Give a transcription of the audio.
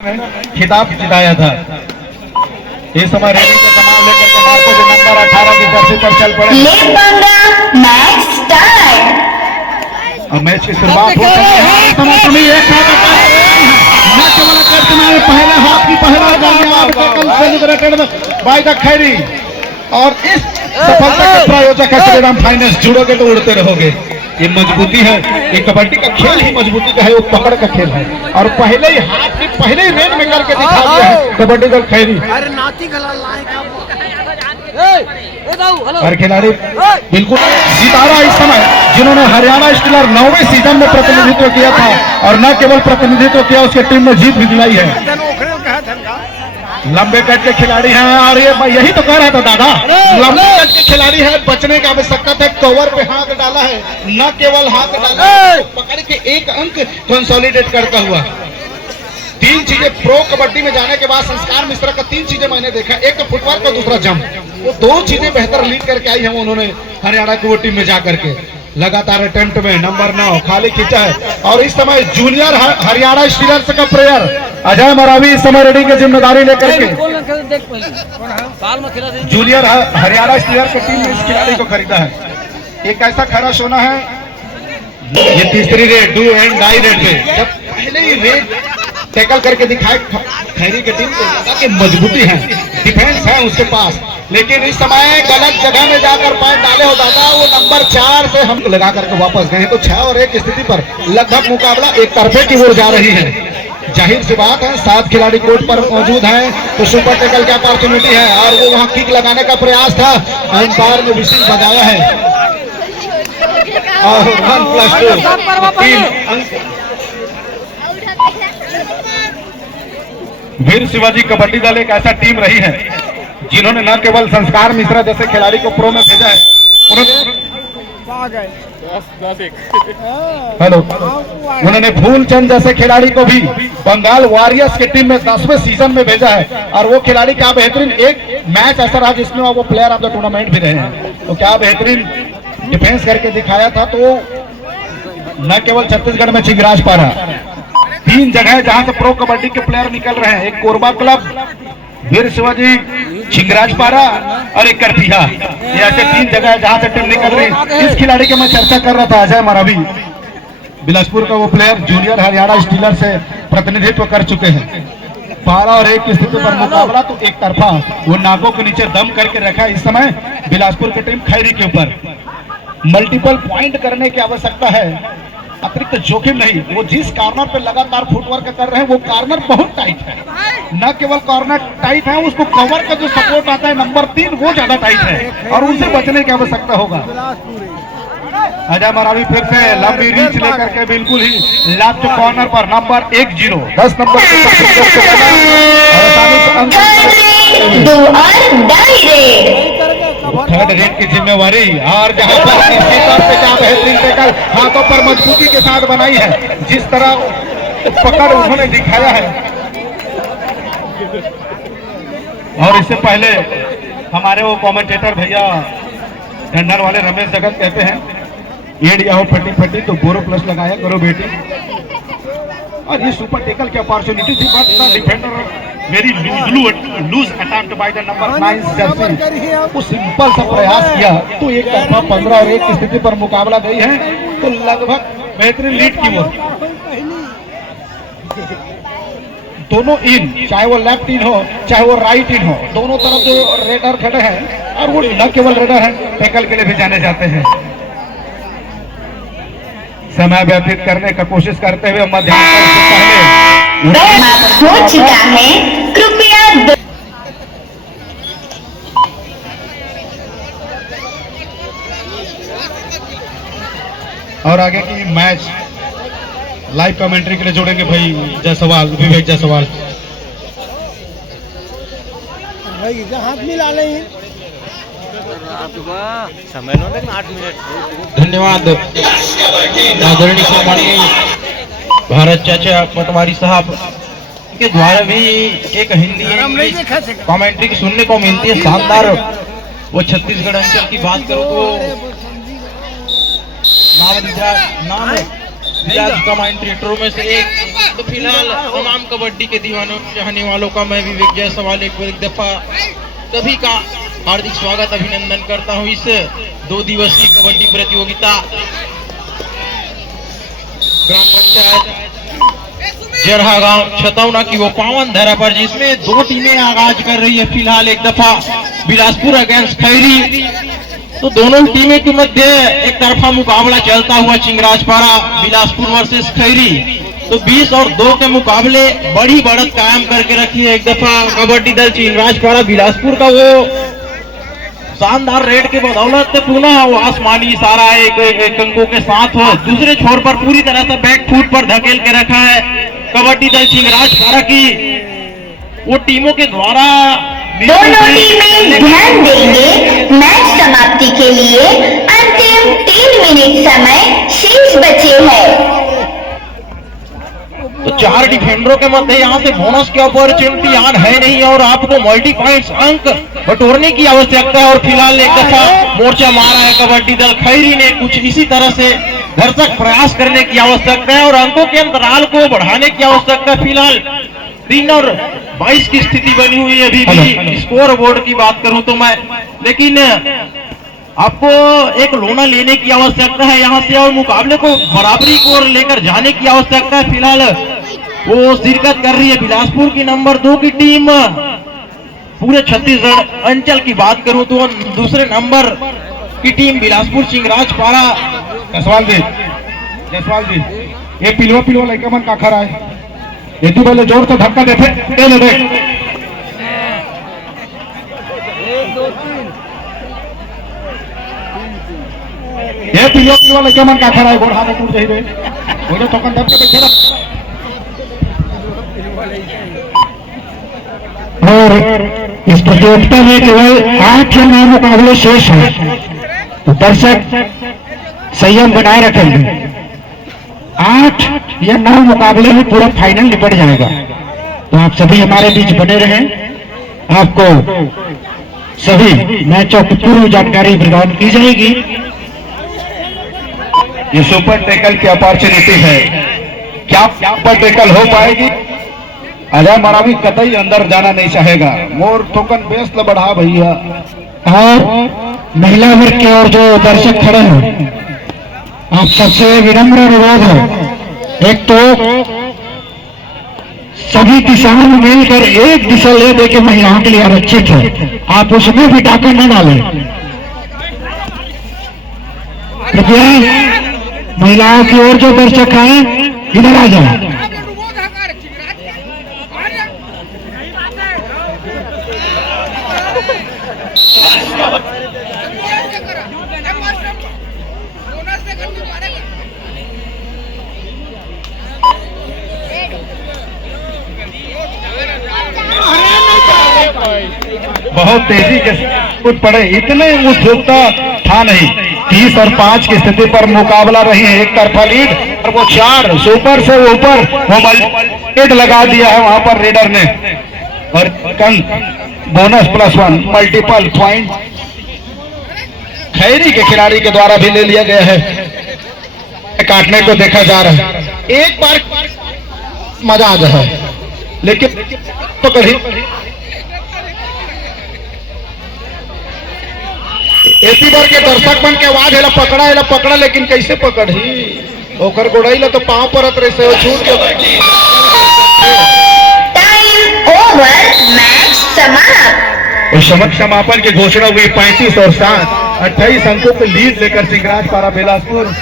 खिताब जिताया था। इस समय रेडी का कमाल लेकर के मार्को जो नंबर 18 की जर्सी पर चल पड़े। Match start. अब मैच की शुरुआत हो चुकी है। पहले हाथ की पहला सेलिब्रेटेड बाय द खैरी और इस सफलता के प्रायोजक है श्रीराम फाइनेंस। जुड़ोगे तो उड़ते रहोगे। ये मजबूती है, ये कबड्डी का खेल ही मजबूती का है, वो पकड़ का खेल है और पहले ही हाथ की पहले ही रेंज में करके दिखा दिया है कबड्डी दल खैरी। और खिलाड़ी बिल्कुल सितारा इस समय जिन्होंने हरियाणा स्टीलर 9वें सीजन में प्रतिनिधित्व किया था और न केवल प्रतिनिधित्व किया, उसके टीम में जीत भी दिलाई है। लंबे कट के खिलाड़ी हैं और ये यही तो कह रहा था दादा, लंबे कट के खिलाड़ी है, बचने का आवश्यकता है। कवर पे हाथ डाला है, न केवल हाथ डाला है, पकड़ के एक अंक कंसोलिडेट करता हुआ। तीन चीजें प्रो कबड्डी में जाने के बाद संस्कार मिश्रा का तीन चीजें मैंने देखा, एक तो फुटवर्क और दूसरा जंप। वो दो चीजें बेहतर लीड करके आई हैं उन्होंने हरियाणा की वो टीम में जाकर के। लगातार अटेम्प्ट में नंबर 9 खाली खींचा है और इस समय जूनियर हरियाणा स्टीलर्स का प्लेयर अजय मरावी इस समय रेडी की जिम्मेदारी लेकर के जूनियर हरियाणा स्टीलर्स की टीम ने इस खिलाड़ी को खरीदा है। एक ऐसा खरा सोना है, ये तीसरी raid do and die raid पे जब पहले ही रेड टैकल करके दिखाए खैरी की टीम को लगा कि मजबूती है, डिफेंस है उसके पास, लेकिन इस समय गलत जगह में जाकर पैर डाले हो दादा। वो नंबर 4 से हम लगा करके वापस गए तो 6 और 1 स्थिति पर लगभग मुकाबला एक तरफे की ओर जा रही है। जाहिर सी बात है 7 खिलाड़ी कोर्ट पर मौजूद हैं तो सुपर टैकल की अपॉर्चुनिटी है और वो वहां किक लगाने का प्रयास था, अंपायर ने विशिल बजाया है और 1+2 3 अंक। वीर शिवाजी कबड्डी दल एक ऐसा टीम रही है जिन्होंने न केवल संस्कार मिश्रा जैसे खिलाड़ी को प्रो में भेजा है, उन्होंने फूलचंद जैसे खिलाड़ी को भी बंगाल वॉरियर्स की टीम में 10वें सीजन में भेजा है और वो खिलाड़ी क्या बेहतरीन एक मैच ऐसा रहा जिसमें वो प्लेयर ऑफ द टूर्नामेंट भी रहे हैं। तो क्या बेहतरीन डिफेंस करके दिखाया था। तो न केवल छत्तीसगढ़ में चिंगराज पारा 3 जगह जहां से प्रो कबड्डी के प्लेयर निकल रहे हैं, एक कोरबा क्लब, वीर शिवाजी, छिंगराजपारा और एक करथिया। ये ऐसे 3 जगह जहां से टीम निकल रही है। इस खिलाड़ी की मैं चर्चा कर रहा था, अजय मरावी, बिलासपुर का वो प्लेयर जूनियर हरियाणा स्टीलर से प्रतिनिधित्व कर चुके हैं। 12 और 1 की स्थिति पर मुकाबला तो एक तरफा वो नागों के नीचे दम करके रखा है। इस समय बिलासपुर की टीम खैरी के ऊपर मल्टीपल पॉइंट करने की आवश्यकता है, अतिरिक्त जोखिम नहीं। वो जिस कॉर्नर पे लगातार फुटवर्क कर रहे हैं वो कॉर्नर बहुत टाइट है, न केवल कॉर्नर टाइट है, उसको कवर का जो सपोर्ट आता है नंबर 3 वो ज्यादा टाइट है और उनसे बचने की आवश्यकता होगा। अजय मरावी फिर से लंबी रीच लेकर के बिल्कुल ही लेफ्ट कॉर्नर पर नंबर 10 10 नंबर थर्ड रेड की जिम्मेवारी और जहां पर निश्चित तौर पे क्या बेहतरीन टैकल हाथों पर मजबूती के साथ बनाई है, जिस तरह पकड़ उन्होंने दिखाया है। और इससे पहले हमारे वो कमेंटेटर भैया टंडन वाले रमेश जगत कहते हैं ये दिया हो फटी फटी तो बोरो प्लस लगाया करो बेटी। और ये सुपर टैकल की अपॉर्चुनिटी थी but the defender very loose attempt by the number 9 jersey. वो सिंपल सा प्रयास किया तो एक तरफा 15 और 1 की स्थिति पर मुकाबला गई है तो लगभग बेहतरीन लीड की ओर। दोनों इन, चाहे वो लेफ्ट इन हो चाहे वो राइट इन हो, दोनों तरफ जो रेडर खड़े हैं और वो न केवल रेडर हैं, टैकल के लिए भी जाने जाते हैं। समय व्यतीत करने का कोशिश करते हुए मध्याह्न से पहले हो चुका है, कृपया और आगे की मैच लाइव कमेंट्री के लिए जोड़ेंगे भाई जायसवाल, विवेक जायसवाल। हाथ मिला लें समय 8 मिनट। धन्यवाद आदरणीय सम्माननीय भारत चाचा पटवारी साहब के द्वारा भी एक हिंदी कमेंट्री की सुनने को मिलती है शानदार। वो छत्तीसगढ़ अंचल की बात करो तो नाम कमेंट्रेटरों में से एक तो फिलहाल तमाम कबड्डी के दीवानों चाहने वालों का मैं भी विजय सवाल एक दफा सभी का हार्दिक स्वागत अभिनंदन करता हूं इस 2 दिवसीय कबड्डी प्रतियोगिता ग्राम पंचायत जरहा गांव छतौना की वो पावन धरा पर, जिसमें 2 टीमें आगाज कर रही है। फिलहाल एक दफा बिलासपुर अगेंस्ट खैरी, तो दोनों टीमें के मध्य एक तरफा मुकाबला चलता हुआ चिंगराजपाड़ा बिलासपुर वर्सेस खैरी। तो 20 और 2 के मुकाबले बड़ी बढ़त कायम करके रखी है एक दफा कबड्डी दल चिंगराजपाड़ा बिलासपुर का। वो शानदार रेड के बदौलत पुनः वो आसमानी इशारा एक अंकों के साथ हो दूसरे छोर पर पूरी तरह से बैक फुट पर धकेल के रखा है कबड्डी दल चिंगराजपाड़ा की। वो टीमों के द्वारा दोनों टीमें ध्यान देंगे। मैच समाप्ति के लिए अंतिम 3 मिनट समय शेष बचे हैं। तो 4 डिफेंडरों के मध्य यहाँ से बोनस की अपॉर्चुनिटी याद है नहीं और आपको मल्टी पॉइंट्स अंक बटोरने की आवश्यकता है। और फिलहाल एक दफा मोर्चा मारा है कबड्डी दल खैरी ने। कुछ इसी तरह से दर्शक प्रयास करने की आवश्यकता है और अंकों के अंतराल को बढ़ाने की आवश्यकता है। फिलहाल 3 और 22 की स्थिति बनी हुई है अभी भी स्कोर बोर्ड की बात करूं तो मैं, लेकिन आपको एक लोना लेने की आवश्यकता है यहाँ से और मुकाबले को बराबरी की ओर लेकर जाने की आवश्यकता है। फिलहाल वो शिरकत कर रही है बिलासपुर की नंबर 2 की टीम। पूरे छत्तीसगढ़ अंचल की बात करूं तो दूसरे नंबर की टीम बिलासपुर चिंगराजपाड़ा। जसवाल जी ये पिलवा लड़का मन का खरा है, ये तू पहले जोर से धक्का दे ये पिलवा लड़का मन का खरा है, गोड़ हाथ टूट जाए वो टोकन दब के बैठे और इस प्रतियोगिता में केवल 8 या 9 मुकाबले शेष हैं, तो दर्शक संयम बनाए रखेंगे। 8 या 9 मुकाबले में पूरा फाइनल निपट जाएगा। तो आप सभी हमारे बीच बने रहें, आपको सभी मैचों की पूरी जानकारी प्रदान की जाएगी। ये सुपर टैकल की अपॉर्चुनिटी है, क्या सुपर टैकल हो पाएगी? अजय मरावी कतई अंदर जाना नहीं चाहेगा, मोर टोकन बेस ल बढ़ा भैया। और महिला वर्ग के और जो दर्शक खड़े हैं, आप सबसे विनम्र अनुरोध है, एक तो सभी दिशाओं में मिलकर एक दिशा ले दे के महिलाओं के लिए आरक्षित है, आप उसमें भी टाका न डालें। कृपया महिलाओं की ओर जो दर्शक हैं इधर आ जाए। बहुत तेजी के कुछ पड़े, इतने उत्सुकता था नहीं। 30 और 5 की स्थिति पर मुकाबला रही है, एक तरफा लीड और वो 4 सुपर से ऊपर वो मल्टीप्लेट लगा दिया है वहां पर रेडर ने। और कल बोनस +1 मल्टीपल पॉइंट खैरी के खिलाड़ी के द्वारा भी ले लिया गया है। काटने को देखा जा रहा है, एक बार मजा आ रहा है लेकिन तो कभी एसी बार के दर्शक मन के आवाज है पकड़ा, लेकिन कैसे पकड़ी ओकर गोड़ाई तो पांव परत रहे से छूट के। टाइम ओवर, मैच समाप्त। उस समापन की घोषणा हुई 35 और 7 28 अंकों को लीड लेकर चिंगराजपाड़ा बिलासपुर